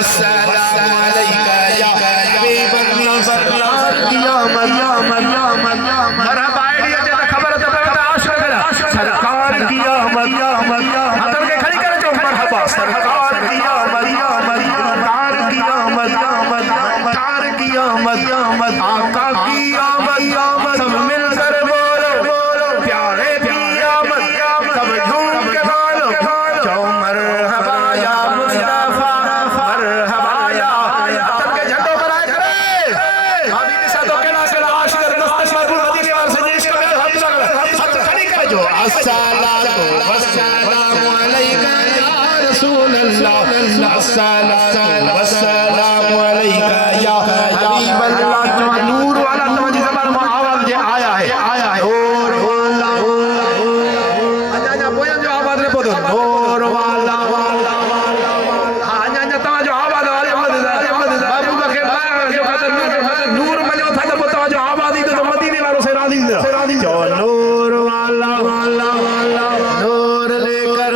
والسلام علیکہ یا حبیب اللہ سرکار قیامت مرحبا آئیڈیا جیتا خبر ہے تو عاشق ہے سرکار قیامت حضر کے کھڑی کرے جو مرحبا سرکار قیامت آقا قیامت سب مل کر بولو پیارے قیامت سب جھوم کے بولو جو مرحبا یا مصطفیٰ مرحبا یا حضر کے جھنڈوں پر آئے کھڑے ابھی نسا تو کہنا کہ عاشق دست مقبول مدینے وار سے جیش کا میرے حمد لگا حضر کھڑی کرے جو الصلاة والسلام علیکہ یا رسول اللہ الصلاة والسلام علیکہ یا حبیب اللہ نور والا توجہ زبان میں آواز جو آیا ہے نور والا اجا بویا جو آواز نے پوتو نور والا اجا تو جو آواز بابو بکر جو کہتے نور ملو تھا جب تو جو آواز دی تو مدینے والوں سے راضی جو نور والا نور لے کر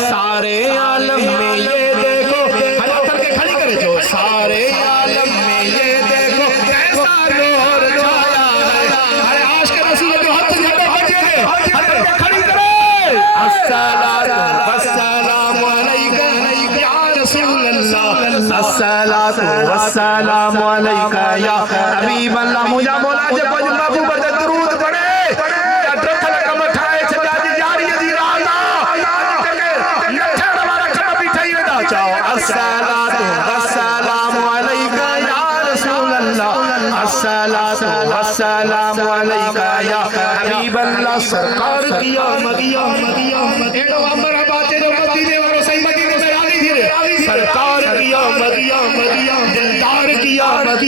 سارے عالم میں یہ دیکھو حضرت کے کھڑی کرے جو سارے عالم میں یہ دیکھو کیسا نور چھایا ہے ارے عاشق رسول جو ہاتھ جھنڈے بجے گے حضرت کے کھڑی کرے الصلاة والسلام علیکہ یا رسول اللہ الصلاة والسلام علیکہ یا حبیب اللہ مجھا مولا جب بجن بابو بجن درود پڑے یا ڈرکھل کم ٹھائے چھجا جی جاری جی رانا نٹھے روارا کم بھی ٹھائی ویدہ چاہو الصلاة والسلام علیکہ یا رسول اللہ الصلاة والسلام علیکہ یا حبیب اللہ سرکار قیامت ایڈو مرحبا تیرے مدینے والوں صحیح مدینے سے راضی تھے سرکار قیامت دلدار قیامت